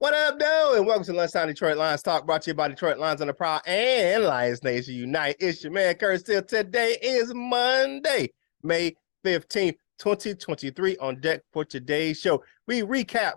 What up, though? And welcome to Lunchtime Detroit Lions Talk, brought to you by Detroit Lions on the Prowl and Lions Nation Unite. It's your man, Kurt Steele. Today is Monday, May 15th, 2023. On deck for today's show, we recap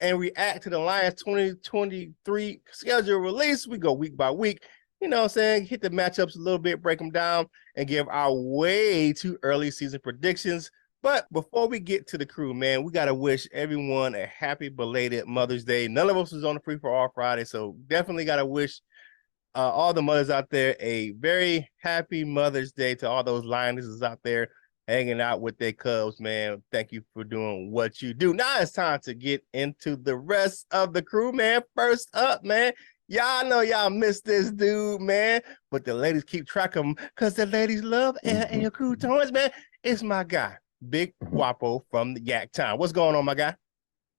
and react to the Lions 2023 schedule release. We go week by week. You know what I'm saying? Hit the matchups a little bit, break them down, and give our way too early season predictions. But before we get to the crew, man, we got to wish everyone a happy belated Mother's Day. None of us was on the Free for All Friday, so definitely got to wish all the mothers out there a very happy Mother's Day to all those lionesses out there hanging out with their cubs, man. Thank you for doing what you do. Now it's time to get into the rest of the crew, man. First up, man, y'all know y'all miss this dude, man, but the ladies keep track of him because the ladies love LL Crew Tones, man. It's my guy, Big Guapo from the Yak Town. What's going on, my guy?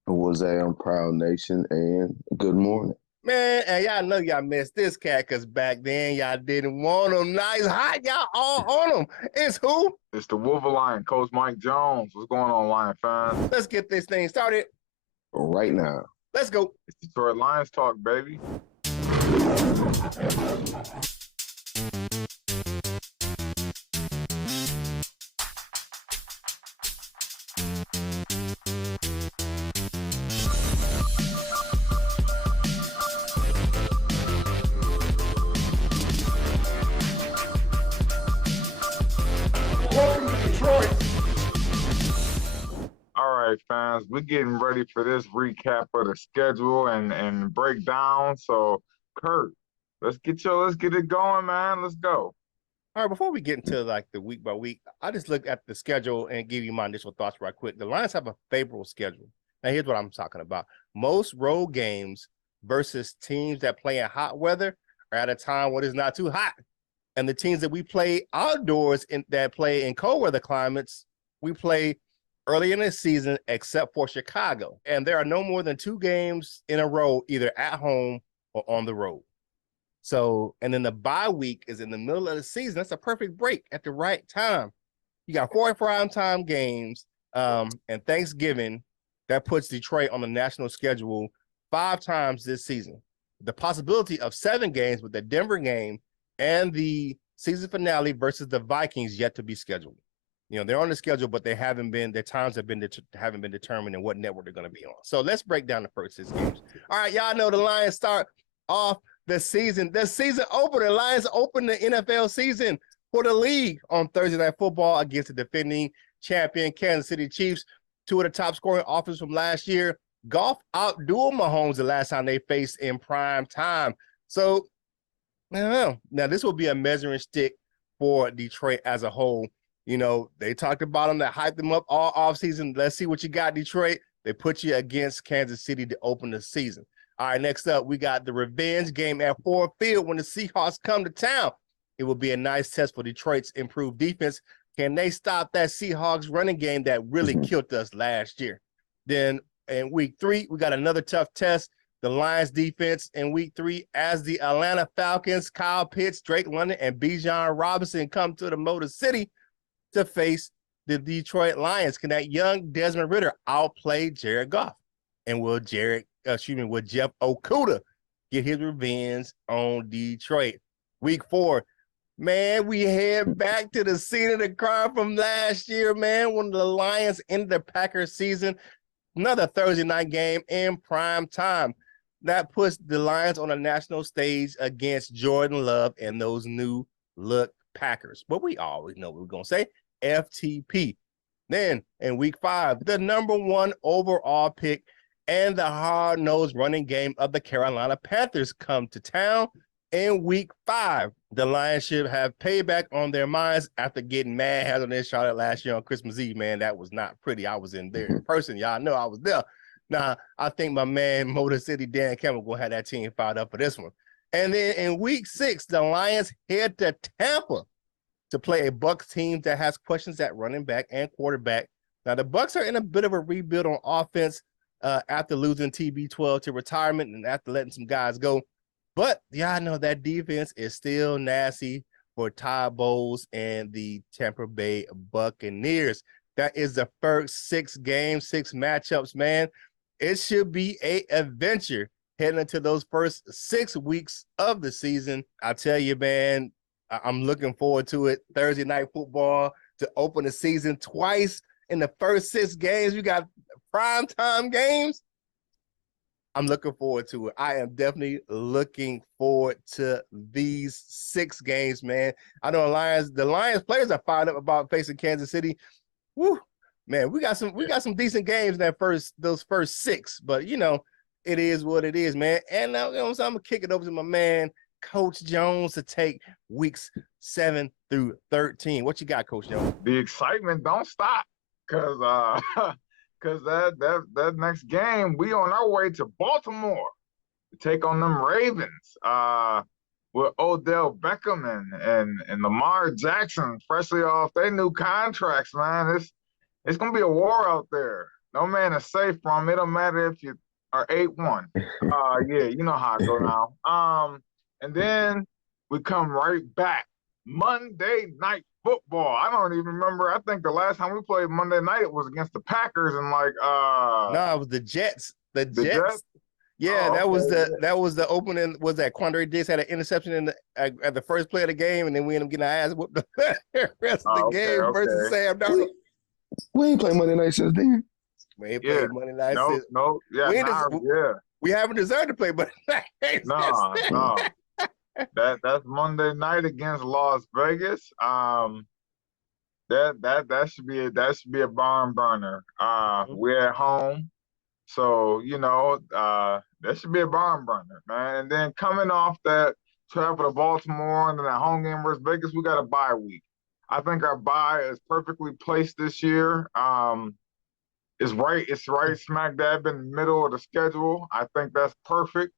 Was a Proud Nation, and good morning. Man, and y'all know y'all missed this cat because back then y'all didn't want him nice hot. Y'all all on him. It's who? It's the Wolverine, Coach Mike Jones. What's going on, Lion fans? Let's get this thing started Right now. Let's go. It's Detroit Lions Talk, baby. Welcome to Detroit. All right, fans, we're getting ready for this recap of the schedule and breakdown. So, Kurt, let's get it going, man. Let's go. All right, before we get into like the week by week, I just looked at the schedule and give you my initial thoughts right quick. The Lions have a favorable schedule. Now, here's what I'm talking about. Most road games versus teams that play in hot weather are at a time when it's not too hot. And the teams that we play outdoors that play in cold weather climates, we play early in the season, except for Chicago. And there are no more than 2 games in a row, either at home or on the road. So, and then the bye week is in the middle of the season. That's a perfect break at the right time. You got 4 primetime games and Thanksgiving. That puts Detroit on the national schedule 5 times this season. The possibility of 7 games with the Denver game and the season finale versus the Vikings yet to be scheduled. You know, they're on the schedule, but they haven't been, their times haven't been determined and what network they're going to be on. So let's break down the first 6 games. All right, y'all know the Lions start off the season opener. The Lions open the NFL season for the league on Thursday Night Football against the defending champion Kansas City Chiefs. 2 of the top scoring offenses from last year. Goff outdueled Mahomes the last time they faced in prime time. So, I don't know. Now, this will be a measuring stick for Detroit as a whole. You know, they talked about them, they hyped them up all offseason. Let's see what you got, Detroit. They put you against Kansas City to open the season. All right, next up, we got the revenge game at Ford Field when the Seahawks come to town. It will be a nice test for Detroit's improved defense. Can they stop that Seahawks running game that really killed us last year? Then in week 3, we got another tough test. The Lions defense in week 3 as the Atlanta Falcons, Kyle Pitts, Drake London, and Bijan Robinson come to the Motor City to face the Detroit Lions. Can that young Desmond Ridder outplay Jared Goff? And will Jeff Okudah get his revenge on Detroit? Week 4, man, we head back to the scene of the crime from last year, man, when the Lions ended the Packers season. Another Thursday night game in prime time. That puts the Lions on a national stage against Jordan Love and those new look Packers. But we always know what we're going to say, FTP. Then in week 5, the number 1 overall pick and the hard-nosed running game of the Carolina Panthers come to town. In week 5, the Lions should have payback on their minds after getting mad on their Charlotte last year on Christmas Eve, man. That was not pretty. I was in there in person. Y'all know I was there. Now, I think my man, Motor City Dan Campbell, will have that team fired up for this one. And then in week 6, the Lions head to Tampa to play a Bucs team that has questions at running back and quarterback. Now, the Bucs are in a bit of a rebuild on offense after losing TB12 to retirement and after letting some guys go. But y'all know that defense is still nasty for Todd Bowles and the Tampa Bay Buccaneers. That is the first 6 games, 6 matchups, man. It should be a adventure heading into those first 6 weeks of the season. I tell you, man, I'm looking forward to it. Thursday night football to open the season twice in the first 6 games. We got primetime games. I'm looking forward to it. I am definitely looking forward to these 6 games, man. I know the Lions players are fired up about facing Kansas City. Woo, man, we got some decent games in those first 6, but it is what it is, man. And now I'm gonna kick it over to my man, Coach Jones, to take weeks 7 through 13. What you got, Coach Jones? The excitement don't stop, cause cause that next game, we on our way to Baltimore to take on them Ravens. With Odell Beckham and Lamar Jackson freshly off their new contracts, man. It's gonna be a war out there. No man is safe from it. Don't matter if you are 8-1. Yeah, you know how it go now. And then we come right back. Monday Night Football. I don't even remember. I think the last time we played Monday night it was against the Packers and no, it was the Jets. The Jets. Yeah, Oh, that was okay. that was the opening. Was that Quandre Diggs had an interception at the first play of the game, and then we ended up getting our ass whooped the rest of the game versus Sam Darnold. We ain't played Monday night since then. We ain't played Monday night since. No, yeah, we haven't deserved to play Monday night. No. That's Monday night against Las Vegas. That should be a barn burner. We're at home. So, that should be a barn burner, man. And then coming off that travel to Baltimore and then that home game versus Vegas, we got a bye week. I think our bye is perfectly placed this year. It's right smack dab in the middle of the schedule. I think that's perfect.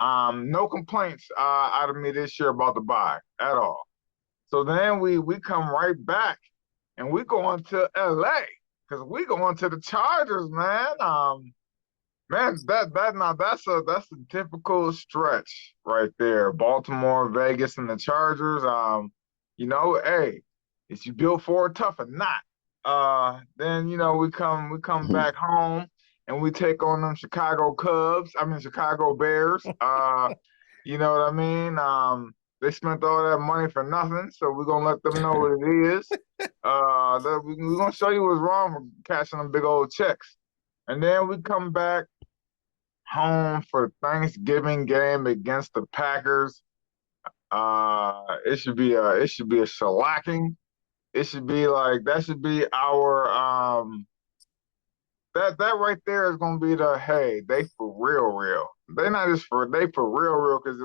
No complaints out of me this year about the bye at all. So then we come right back and we going to LA because we going to the Chargers, man. Man, that's a typical stretch right there. Baltimore, Vegas, and the Chargers. Hey, is you built for it tough or not? Then we come back home and we take on them Chicago Bears. You know what I mean? They spent all that money for nothing, so we're gonna let them know what it is. We're gonna show you what's wrong with cashing them big old checks. And then we come back home for Thanksgiving game against the Packers. It should be a shellacking. It should be that should be our that right there is gonna be they for real. They not just they for real because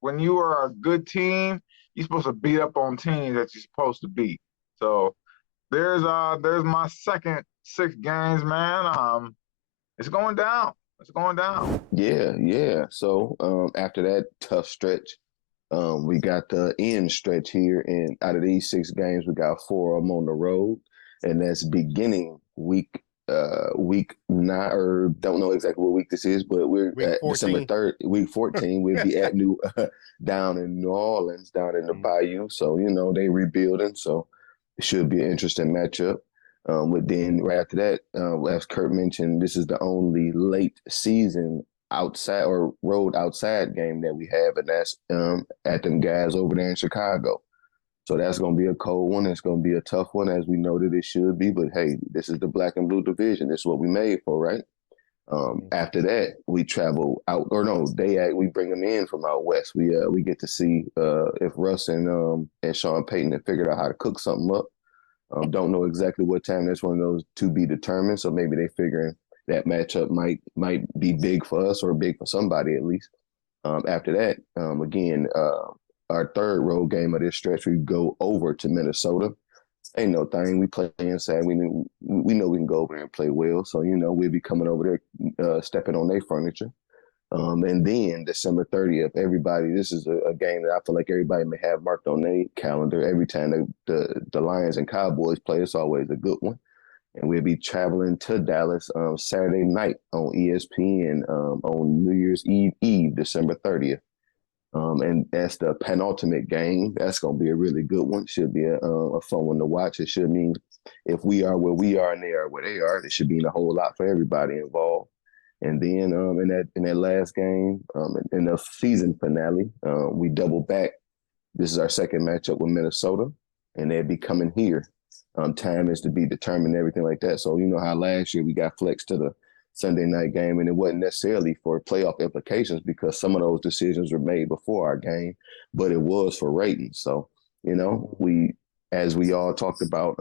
when you are a good team, you're supposed to beat up on teams that you're supposed to beat. So there's my second 6 games, man. It's going down. It's going down. Yeah. So after that tough stretch, we got the end stretch here, and out of these 6 games, we got 4 of them on the road, and that's beginning week 9, or don't know exactly what week this is, but we're week at 14. December 3rd, week 14. We'll be at down in New Orleans, down in the Bayou. So they rebuilding, so it should be an interesting matchup. But then right after that, as Kurt mentioned, this is the only late season outside or road outside game that we have, and that's at them guys over there in Chicago. So that's going to be a cold one. It's going to be a tough one, as we know that it should be. But hey, this is the black and blue division. This is what we made for, right? After that, we travel out, or no, we bring them in from out west. We get to see if Russ and Sean Payton have figured out how to cook something up. Don't know exactly what time. That's one of those to be determined. So maybe they figuring that matchup might be big for us or big for somebody at least. After that, again, our third road game of this stretch, we go over to Minnesota. Ain't no thing. We play inside. We know we can go over there and play well. So we'll be coming over there, stepping on their furniture. And then December 30th, this is a game that I feel like everybody may have marked on their calendar. Every time the Lions and Cowboys play, it's always a good one. And we'll be traveling to Dallas Saturday night on ESPN on New Year's Eve, December 30th. And that's the penultimate game. That's going to be a really good one. Should be a fun one to watch. It should mean if we are where we are and they are where they are, it should mean a whole lot for everybody involved. And then in that last game, in the season finale, we double back. This is our second matchup with Minnesota, and they'll be coming here. Time is to be determined, everything like that. So you know how last year we got flexed to the Sunday night game, and it wasn't necessarily for playoff implications because some of those decisions were made before our game, but it was for ratings. So you know, as we all talked about,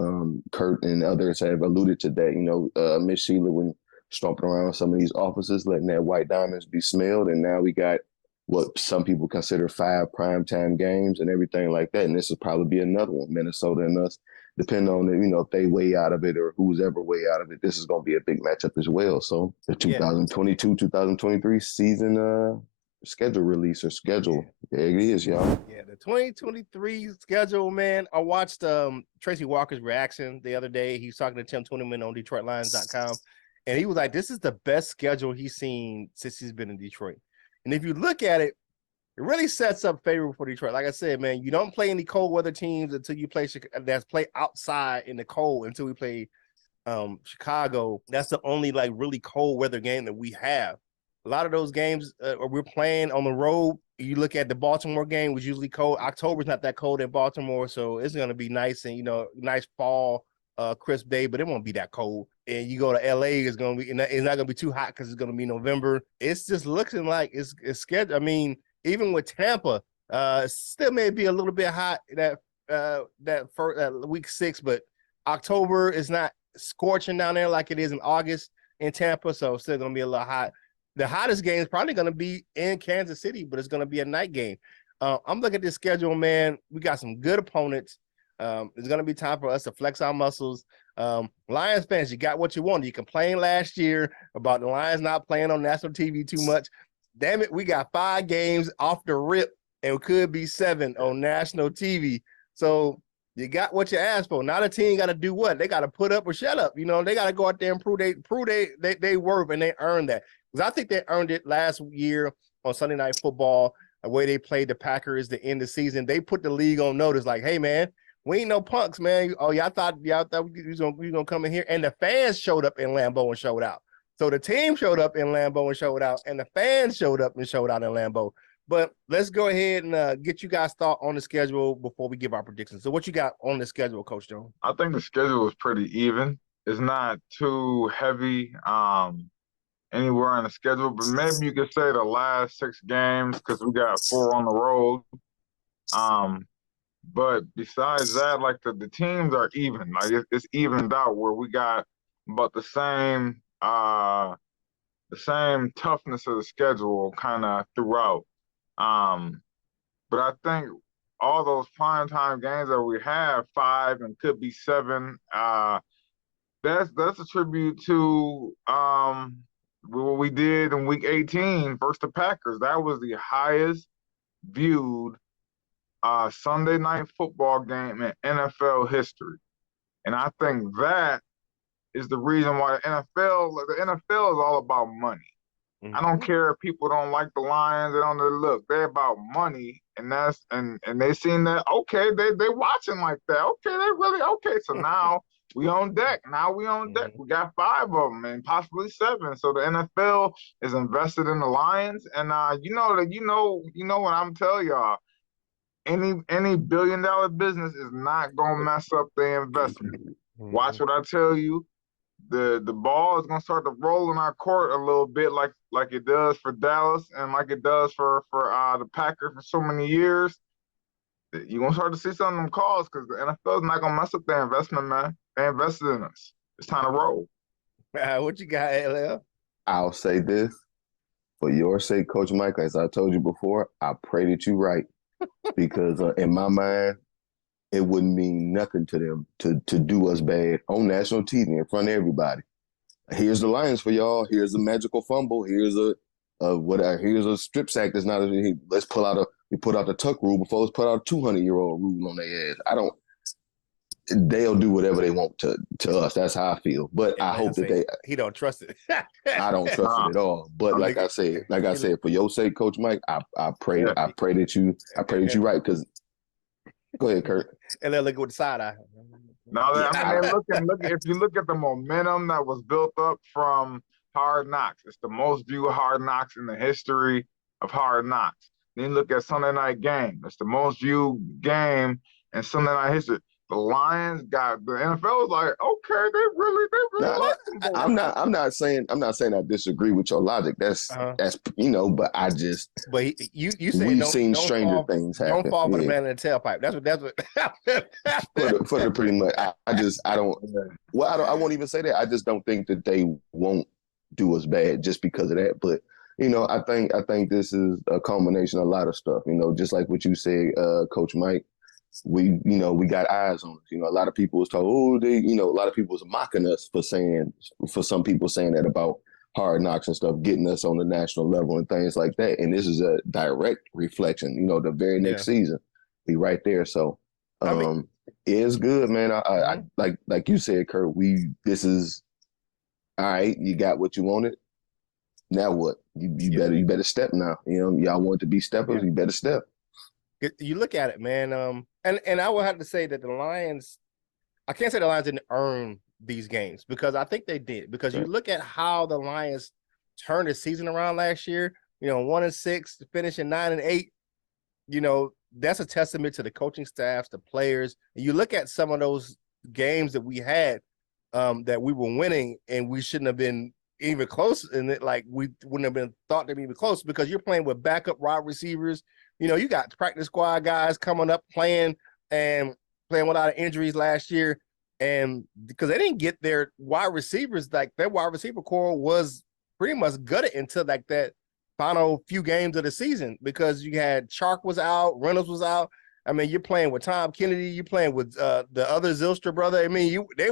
Kurt and others have alluded to that. You know, Miss Sheila when stomping around some of these offices, letting that white diamonds be smelled, and now we got what some people consider 5 primetime games and everything like that. And this will probably be another one, Minnesota and us, depending on, you know, if they way out of it or who's ever way out of it. This is going to be a big matchup as well. So the 2022-2023 season schedule release or schedule. There it is, y'all. Yeah, the 2023 schedule, man. I watched Tracy Walker's reaction the other day. He was talking to Tim Twentyman on DetroitLions.com. And he was like, this is the best schedule he's seen since he's been in Detroit. And if you look at it, it really sets up favorable for Detroit. Like I said, man, you don't play any cold weather teams until you play that's play outside in the cold until we play Chicago. That's the only like really cold weather game that we have. A lot of those games we're playing on the road. You look at the Baltimore game, was usually cold. October's not that cold in Baltimore, so it's going to be nice and, you know, nice fall, crisp day, but it won't be that cold. And you go to LA, it's going to be, it's not going to be too hot because it's going to be November. It's just looking like it's scheduled. I mean, even with Tampa, still may be a little bit hot that week 6, but October is not scorching down there like it is in August in Tampa, so it's still going to be a little hot. The hottest game is probably going to be in Kansas City, but it's going to be a night game. I'm looking at this schedule, man. We got some good opponents. It's going to be time for us to flex our muscles. Lions fans, you got what you wanted. You complained last year about the Lions not playing on national TV too much. Damn it, we got 5 games off the rip, and it could be 7 on national TV. So you got what you asked for. Now the team got to do what? They got to put up or shut up. You know, they got to go out there and prove they worth, and they earned that. Because I think they earned it last year on Sunday Night Football, the way they played the Packers to end the season. They put the league on notice, like, hey, man, we ain't no punks, man. Oh, y'all thought we was gonna come in here. And the fans showed up in Lambeau and showed out. So the team showed up in Lambeau and showed out, and the fans showed up and showed out in Lambeau. But let's go ahead and get you guys thought on the schedule before we give our predictions. So what you got on the schedule, Coach Jones? I think the schedule is pretty even. It's not too heavy anywhere on the schedule, but maybe you could say the last 6 games because we got 4 on the road. But besides that, like the teams are even. Like it's evened out where we got about the same toughness of the schedule kind of throughout. But I think all those primetime games that we have, 5 and could be 7, that's a tribute to what we did in week 18 versus the Packers. That was the highest viewed Sunday night football game in NFL history. And I think that is the reason why the NFL is all about money. Mm-hmm. I don't care if people don't like the Lions, they don't look. They're about money, and they seen that, okay, they watching like that. Okay, they really okay. So now we on deck. We got 5 of them and possibly 7. So the NFL is invested in the Lions, and you know what I'm telling y'all. Any billion-dollar business is not gonna mess up the investment. Mm-hmm. Watch what I tell you. The ball is gonna start to roll in our court a little bit, like it does for Dallas and like it does for the Packers for so many years. You're gonna start to see some of them calls because the NFL is not gonna mess up their investment, man. They invested in us. It's time to roll. What you got, LL? I'll say this. For your sake, Coach Mike, as I told you before, I pray that you're right. Because in my mind, it wouldn't mean nothing to them to do us bad on national TV in front of everybody. Here's the Lions for y'all. Here's a magical fumble. Here's here's a strip sack that's not. Let's pull out we put out the tuck rule before let's put out a 200-year-old rule on their ass. They'll do whatever they want to us. That's how I feel. But I hope that he don't trust it. I don't trust it at all. But like I said, for your sake, Coach Mike, I pray that you're right. Because go ahead, Kurt. And then look with the side eye. No, I mean, look. If you look at the momentum that was built up from Hard Knocks. It's the most viewed Hard Knocks in the history of Hard Knocks. Then you look at Sunday Night Game. It's the most viewed game in Sunday Night history. The Lions got the NFL was like, okay, they really Nah, like them boys. I'm not saying I disagree with your logic. That's but I just But you say we've don't, seen don't stranger fall, things happen. don't fall for the man in the tailpipe. That's what. For the pretty much. I don't. Well, I won't even say that. I just don't think that they won't do us bad just because of that. But I think this is a culmination of a lot of stuff. Just like what you said, Coach Mike. We got eyes on us. A lot of people was told, a lot of people was mocking us for some people saying that about Hard Knocks and stuff, getting us on the national level and things like that. And this is a direct reflection. The very next season, be right there. So, it's good, man. I like you said, Kurt. This is all right. You got what you wanted. Now what? You better step now. Y'all want to be steppers. You better step. You look at it, man. And I will have to say that the Lions, I can't say the Lions didn't earn these games because I think they did. Because you look at how the Lions turned the season around last year, 1-6, finishing 9-8, that's a testament to the coaching staffs, the players. And you look at some of those games that we had that we were winning and we shouldn't have been even close, and we wouldn't have been thought to be even close because you're playing with backup wide receivers. You got practice squad guys coming up playing without injuries last year. And because they didn't get their wide receivers, their wide receiver core was pretty much gutted until that final few games of the season because you had Chark was out, Reynolds was out. I mean, you're playing with Tom Kennedy, you're playing with the other Zylstra brother. I mean, they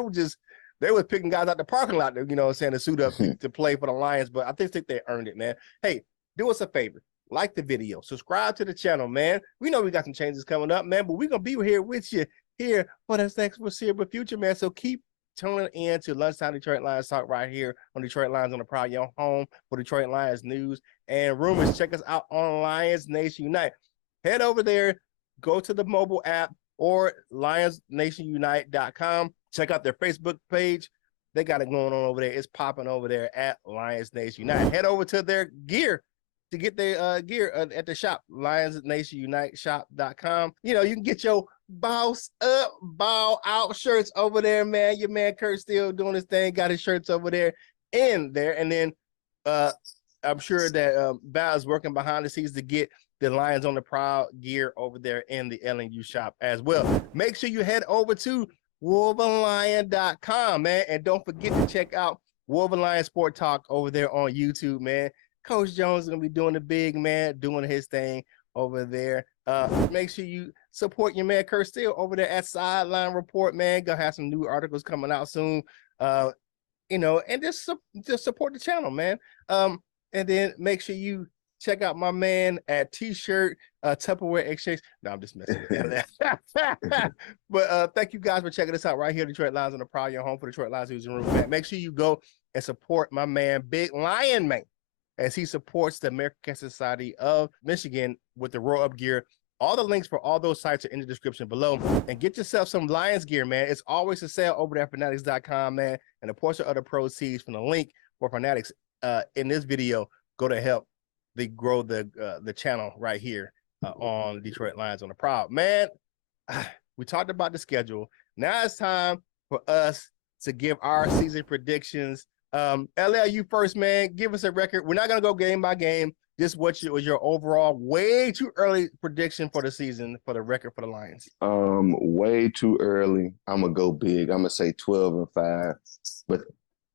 were picking guys out the parking lot, to suit up to play for the Lions. But I think they earned it, man. Hey, do us a favor. Like the video, subscribe to the channel, man. We know we got some changes coming up, man, but we're going to be here with you here for the next foreseeable future, man. So keep tuning in to Lunchtime Detroit Lions Talk right here on Detroit Lions on the Proud, your home for Detroit Lions news and rumors. Check us out on Lions Nation Unite. Head over there, go to the mobile app or lionsnationunite.com. Check out their Facebook page. They got it going on over there. It's popping over there at Lions Nation Unite. Head over to their gear to get their gear at the shop, lionsnationuniteshop.com. You can get your boss up, ball out shirts over there, man. Your man Kurt still doing his thing, got his shirts over there in there. And then I'm sure that Val is working behind the scenes to get the Lions on the Proud gear over there in the LNU shop as well. Make sure you head over to wolverlion.com, man. And don't forget to check out Wolverine Lion Sport Talk over there on YouTube, man. Coach Jones is going to be doing the big man, doing his thing over there. Make sure you support your man Kurt Steele over there at Sideline Report, man. Gonna have some new articles coming out soon. And just support the channel, man. And then make sure you check out my man at T-shirt, Tupperware Exchange. No, I'm just messing with that. But thank you guys for checking us out right here, Detroit Lions on the Proud, your home for Detroit Lions News and Room, man. Make sure you go and support my man, Big Lion Man, as he supports the American Cancer Society of Michigan with the Roll Up gear. All the links for all those sites are in the description below. And get yourself some Lions gear, man. It's always a sale over there at fanatics.com, man. And a portion of the proceeds from the link for Fanatics in this video go to help grow the channel right here on Detroit Lions on the Proud. Man, we talked about the schedule. Now it's time for us to give our season predictions. LL, you first, man. Give us a record. We're not gonna go game by game. Just what was your overall way too early prediction for the season for the record for the Lions? Way too early. I'm gonna go big. I'm gonna say 12-5, but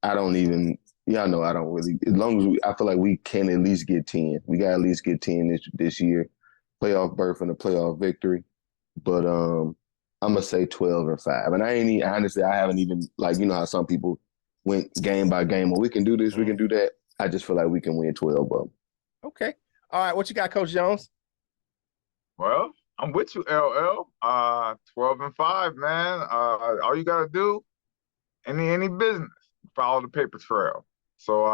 I don't even. Y'all know I don't really. As long as I feel like we can at least get 10. We got to at least get 10 this year. Playoff berth and a playoff victory. But I'm gonna say 12-5. And honestly, I haven't even how some people went game by game. Well, we can do this, we can do that. I just feel like we can win 12 of them. Okay. All right. What you got, Coach Jones? Well, I'm with you, LL. 12-5, man. All you gotta do, any business, follow the paper trail. So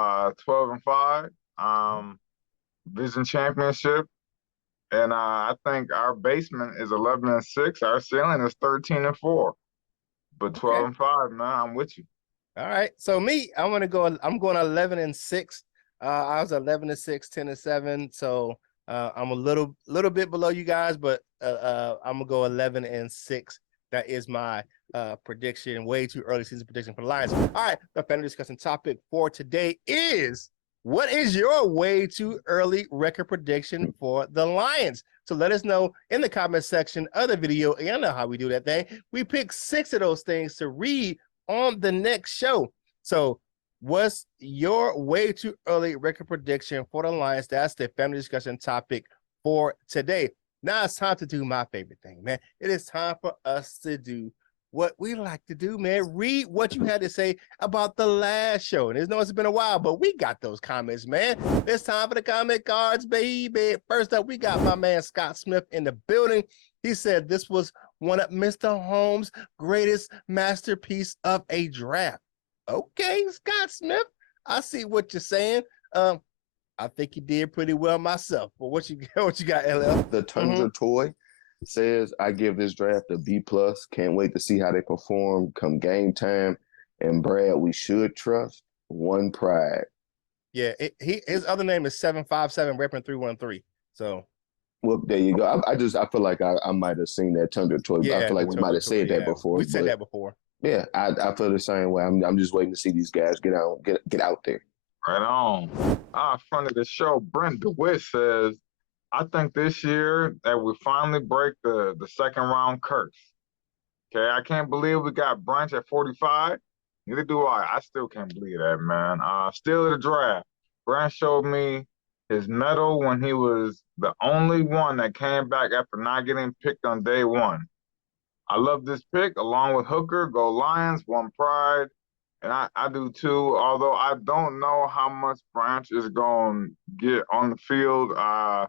12-5, Vision Championship, and I think our basement is 11-6. Our ceiling is 13-4. But 12-5, man, I'm with you. All right. So me, I'm going 11-6. I was 11-6, 10-7. So I'm a little bit below you guys, but I'm gonna go 11-6. That is my prediction. Way too early season prediction for the Lions. All right. The family discussion topic for today is, what is your way too early record prediction for the Lions? So let us know in the comment section of the video. And I know how we do that thing. We pick 6 of those things to read on the next show. So what's your way too early record prediction for the Lions? That's the family discussion topic for today. Now it's time to do my favorite thing, man. It is time for us to do what we like to do, man. Read what you had to say about the last show. And it's been a while, but we got those comments, man. It's time for the comment cards, baby. First up, we got my man Scott Smith in the building. He said this was one of Mr. Holmes' greatest masterpiece of a draft. Okay, Scott Smith, I see what you're saying. I think you did pretty well myself. But what you got, LL? The Tundra toy says, I give this draft a B+. Can't wait to see how they perform come game time. And Brad, we should trust one pride. Yeah, his other name is 757 repping 313. So well, there you go. I feel like I might have seen that Tundra toy. Yeah, I feel like we might have said that before. We said that before. Yeah, I feel the same way. I'm just waiting to see these guys get out there. Right on. Friend of the show, Brent DeWitt says, I think this year that we finally break the second round curse. Okay, I can't believe we got Branch at 45. Neither do I. I still can't believe that, man. Still at the draft. Branch showed me his medal when he was the only one that came back after not getting picked on day one. I love this pick, along with Hooker. Go Lions, one pride. And I do too, although I don't know how much Branch is going to get on the field. To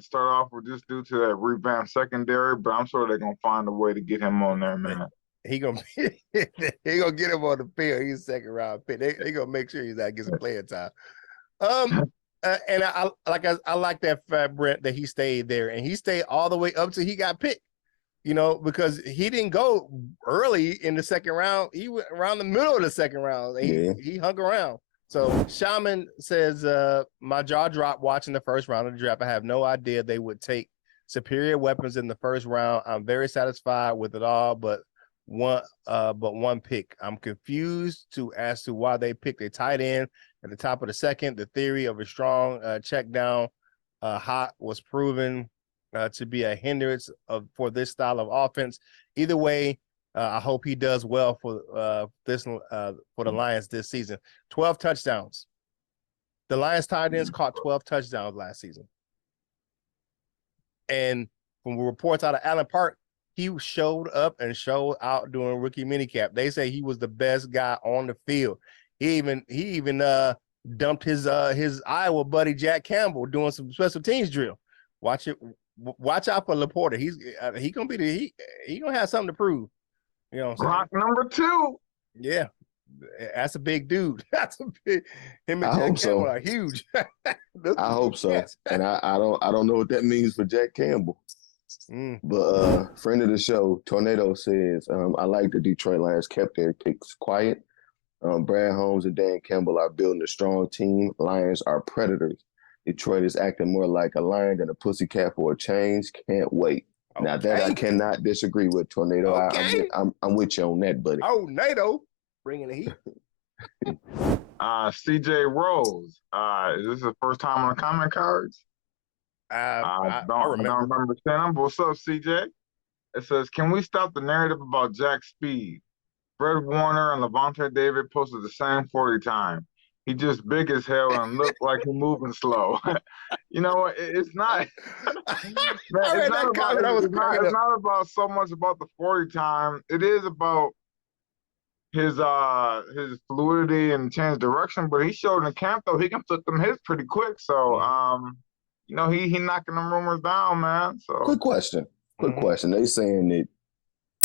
start off with, just due to that revamped secondary, but I'm sure they're going to find a way to get him on there, man. He gonna get him on the field. He's a second round pick. They gonna make sure he's not getting some playing time. And I like that Brent, that he stayed there, and he stayed all the way up till he got picked. Because he didn't go early in the second round. He went around the middle of the second round. He hung around. So Shaman says, my jaw dropped watching the first round of the draft. I have no idea they would take superior weapons in the first round. I'm very satisfied with it all, but one pick. I'm confused as to why they picked a tight end at the top of the second. The theory of a strong check down hot was proven to be a hindrance for this style of offense. Either way, I hope he does well for the Lions this season. 12 touchdowns. The Lions tight ends caught 12 touchdowns last season. And from reports out of Allen Park, he showed up and showed out during rookie minicamp. They say he was the best guy on the field. He even dumped his Iowa buddy Jack Campbell doing some special teams drill. Watch out for Laporta. He gonna have something to prove. You know what I'm saying? Rock number 2. Yeah, that's a big dude. That's a big. Him and I Jack hope Campbell so. are huge. I hope so. And I don't know what that means for Jack Campbell. But friend of the show, Tornado says, I like the Detroit Lions kept their picks quiet. Brad Holmes and Dan Campbell are building a strong team. Lions are predators. Detroit is acting more like a lion than a pussycat for a change. Can't wait. Okay. Now that I cannot disagree with, Tornado. Okay. I'm with you on that, buddy. Oh, NATO bringing the heat. CJ Rose. Is this the first time on the comment cards? I don't remember seeing them. What's up, CJ? It says, can we stop the narrative about Jack's speed? Fred Warner and Levante David posted the same 40 time. He just big as hell and looked like he's moving slow. You know what? It's not. It's not about so much about the 40 time. It is about his fluidity and change direction. But he showed in the camp though he can flip them hits pretty quick. So he knocking them rumors down, man. So quick question. They saying that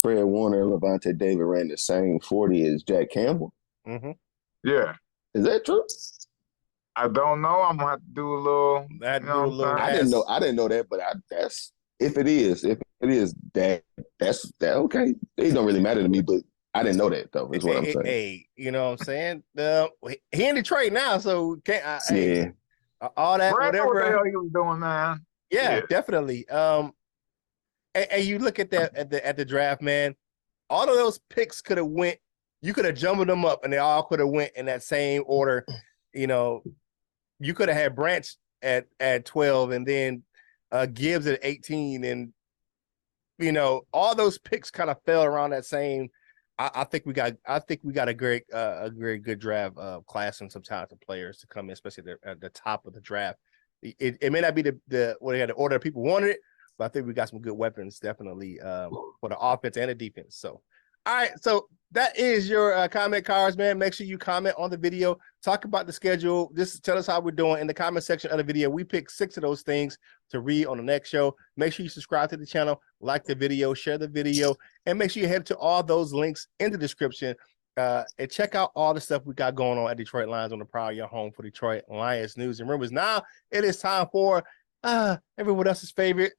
Fred Warner and Levante David ran the same 40 as Jack Campbell. Yeah. Is that true? I don't know. I'm gonna have to do a little. I didn't know that, but if it is, that's okay. It don't really matter to me. But I didn't know that though. Is what I'm saying. Hey, you know what I'm saying? He in Detroit now, so can't. Yeah. All that, Brad knew what the whatever. hell he was doing, man. Yeah, definitely. And you look at that at the draft, man. All of those picks could have went. You could have jumbled them up, and they all could have went in that same order. You know, you could have had Branch at 12, and then Gibbs at 18, and you know all those picks kind of fell around that same. I think we got a very good draft class and some talented players to come in, especially at the top of the draft. It may not be the order people wanted it, but I think we got some good weapons definitely for the offense and the defense. So, all right, so that is your comment cards, man. Make sure you comment on the video, talk about the schedule. Just tell us how we're doing in the comment section of the video. We pick 6 of those things to read on the next show. Make sure you subscribe to the channel, like the video, share the video, and make sure you head to all those links in the description and check out all the stuff we got going on at Detroit Lions on the Proud Your Home for Detroit Lions News and Rumors. Now it is time for everyone else's favorite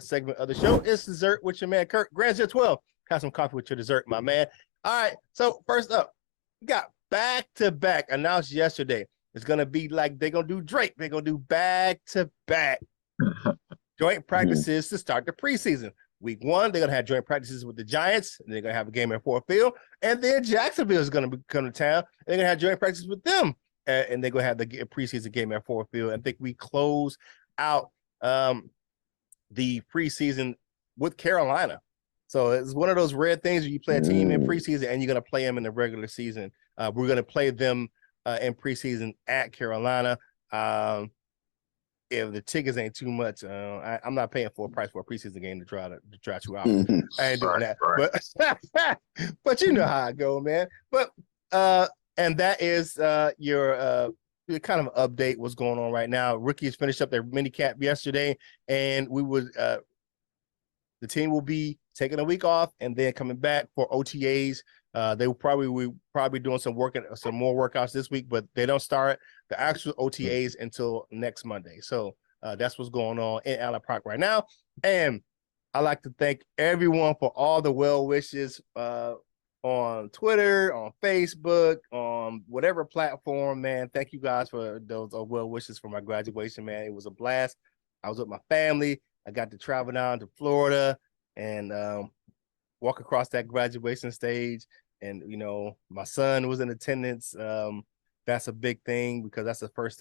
segment of the show. It's Dessert with your man Kurt. Grand's at 12. Have some coffee with your dessert, my man. All right, so first up, we got back-to-back announced yesterday. It's going to be like they're going to do Drake. They're going to do back-to-back joint practices to start the preseason. Week 1, they're going to have joint practices with the Giants, and they're going to have a game at Ford Field, and then Jacksonville is going to come to town. They're going to have joint practices with them, and they're going to have the preseason game at Ford Field. I think we close out the preseason with Carolina. So it's one of those rare things where you play a team in preseason and you're going to play them in the regular season. We're going to play them in preseason at Carolina. If the tickets ain't too much, I'm not paying for a price for a preseason game to try 2 hours. I ain't doing that. Right. But you know how I go, man. But and that is your kind of update what's going on right now. Rookies finished up their mini camp yesterday, and we would the team will be taking a week off and then coming back for OTAs. They will probably doing some more workouts this week, but they don't start the actual OTAs until next Monday. So that's what's going on in Allen Park right now. And I'd like to thank everyone for all the well wishes on Twitter, on Facebook, on whatever platform, man. Thank you guys for those well wishes for my graduation, man. It was a blast. I was with my family. I got to travel down to Florida and walk across that graduation stage. And, you know, my son was in attendance. That's a big thing because that's the first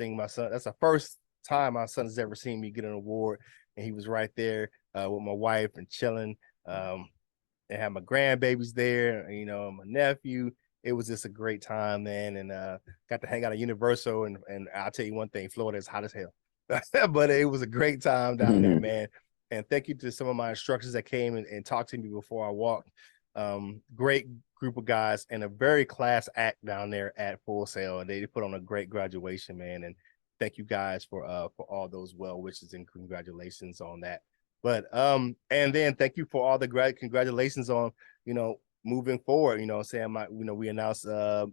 time my son has ever seen me get an award. And he was right there with my wife and chilling. And had my grandbabies there, you know, my nephew. It was just a great time, man. And got to hang out at Universal. And I'll tell you one thing, Florida is hot as hell. But it was a great time down there, man. And thank you to some of my instructors that came and talked to me before I walked. Great group of guys and a very class act down there at Full Sail. And they put on a great graduation, man. And thank you guys for all those well wishes and congratulations on that. But and then thank you for all the congratulations on, you know, moving forward. You know, saying we announced a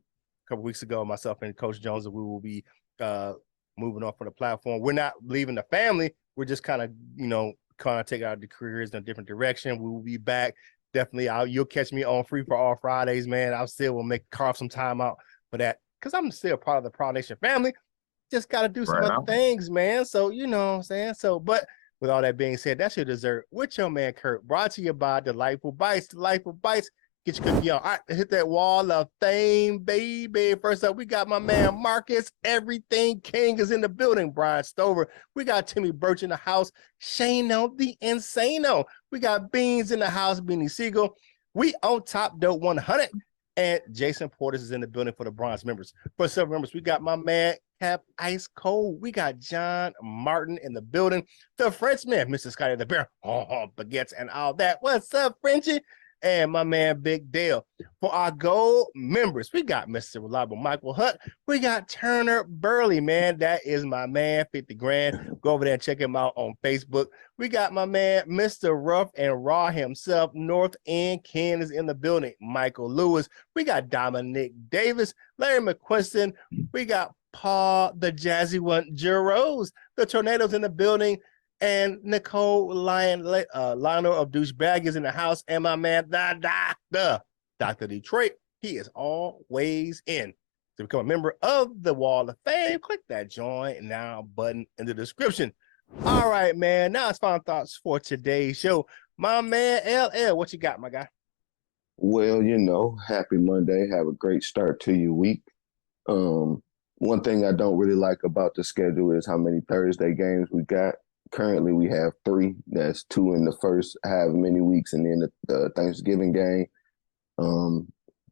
couple weeks ago, myself and Coach Jones, that we will be moving off from the platform. We're not leaving the family. We're just kind of, you know, take out the careers in a different direction. We will be back. Definitely, you'll catch me on Free for All Fridays, man. I still will carve some time out for that because I'm still part of the Proud Nation family. Just got to do some other things, man. So, you know what I'm saying? So, but with all that being said, that's your dessert with your man, Kurt. Brought to you by Delightful Bites. Delightful Bites. Get your cookie on. All right, hit that wall of fame, baby. First up, we got my man Marcus. Everything King is in the building. Brian Stover. We got Timmy Birch in the house. Shano the Insano. We got Beans in the house. Beanie Siegel. We on Top Dope 100. And Jason Portis is in the building for the bronze members. For silver members, we got my man Cap Ice Cold. We got John Martin in the building. The Frenchman, Mr. Scotty the Bear. Baguettes and all that. What's up, Frenchie? And my man Big Dale. For our gold members, we got Mr. Reliable Michael Hutt. We got Turner Burley, man. That is my man, 50 grand. Go over there and check him out on Facebook. We got my man, Mr. Rough and Raw himself, North End Ken is in the building. Michael Lewis. We got Dominic Davis, Larry McQuiston. We got Paul, the Jazzy One, Jeros, the Tornadoes in the building. And Nicole Lionel of Douchebag is in the house. And my man, the Doctor, Dr. Detroit, he is always in. To become a member of the Wall of Fame, click that join now button in the description. All right, man. Now it's final thoughts for today's show. My man, LL, what you got, my guy? Well, happy Monday. Have a great start to your week. One thing I don't really like about the schedule is how many Thursday games we got. Currently, we have 3. That's 2 in the first half many weeks, and then the Thanksgiving game.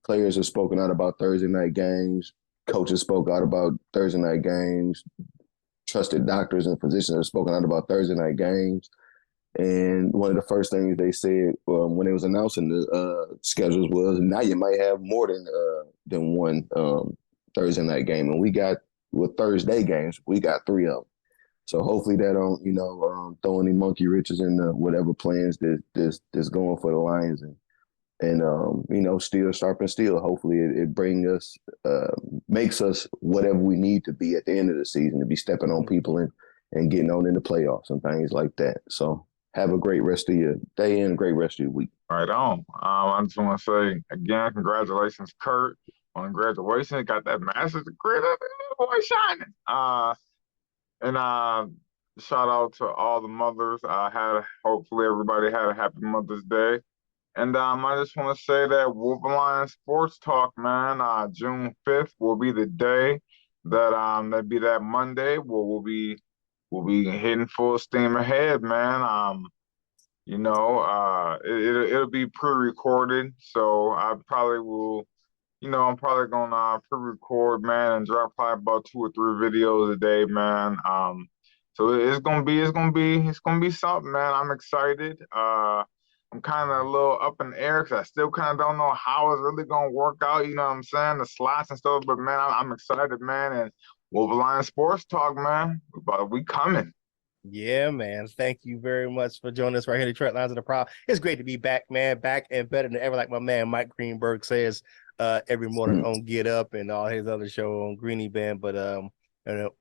Players have spoken out about Thursday night games. Coaches spoke out about Thursday night games. Trusted doctors and physicians have spoken out about Thursday night games. And one of the first things they said when they was announcing the schedules was, now you might have more than one Thursday night game. And we got, with Thursday games, we got 3 of them. So hopefully that don't, throw any monkey wrenches in whatever plans that's going for the Lions, and steel sharpens steel. Hopefully it makes us whatever we need to be at the end of the season, to be stepping on people and getting on in the playoffs and things like that. So have a great rest of your day and a great rest of your week. Right on. I just want to say again, congratulations, Kurt, on graduation. Got that master's degree. That boy shining. And shout out to all the mothers. Hopefully everybody had a happy Mother's Day. And I just want to say that Wolverine Lions Sports Talk, man, June 5th will be the day that'll be that Monday where we'll be hitting full steam ahead, man. It'll be pre-recorded, so I probably will. I'm probably gonna pre-record, man, and drop probably about 2 or 3 videos a day, man. So it's gonna be something, man. I'm excited. I'm kind of a little up in the air because I still kind of don't know how it's really gonna work out. You know what I'm saying? The slots and stuff, but man, I'm excited, man. And Wolverine Sports Talk, man, we coming. Yeah, man. Thank you very much for joining us right here, Detroit Lions of the Proud. It's great to be back, man. Back and better than ever, like my man Mike Greenberg says every morning on Get Up and all his other show on Greenie Band, but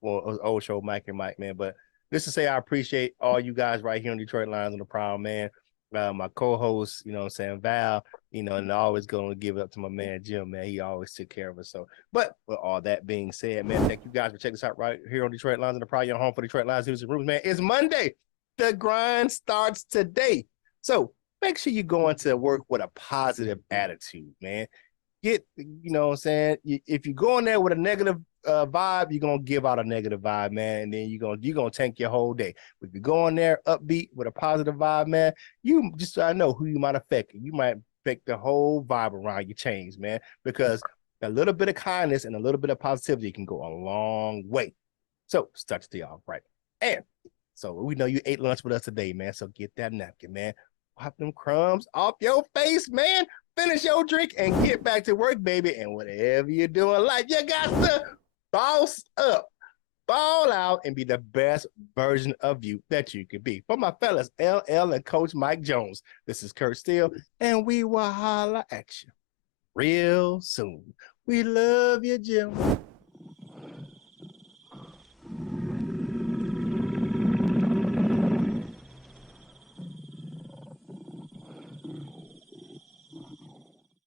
old show Mike and Mike, man. But just to say, I appreciate all you guys right here on Detroit Lions of the Proud, man. My co-host, Val, and I always going to give it up to my man Jim, man. He always took care of us. So, but with all that being said, man, thank you guys for checking us out right here on Detroit Lions of the Proud, your home for Detroit Lions News and Rumors, man. It's Monday. The grind starts today. So make sure you go into work with a positive attitude, man. If you go in there with a negative vibe, you're gonna give out a negative vibe, man, and then you're gonna tank your whole day. If you go in there upbeat with a positive vibe, man, you just know who you might affect. You might affect the whole vibe around your chains, man, because a little bit of kindness and a little bit of positivity can go a long way. So start to y'all right. And so we know you ate lunch with us today, man. So get that napkin, man. Wipe them crumbs off your face, man. Finish your drink and get back to work, baby. And whatever you're doing in life, you got to boss up, ball out, and be the best version of you that you could be. For my fellas, LL and Coach Mike Jones, this is Kurt Steele, and we will holla at you real soon. We love you, Jim.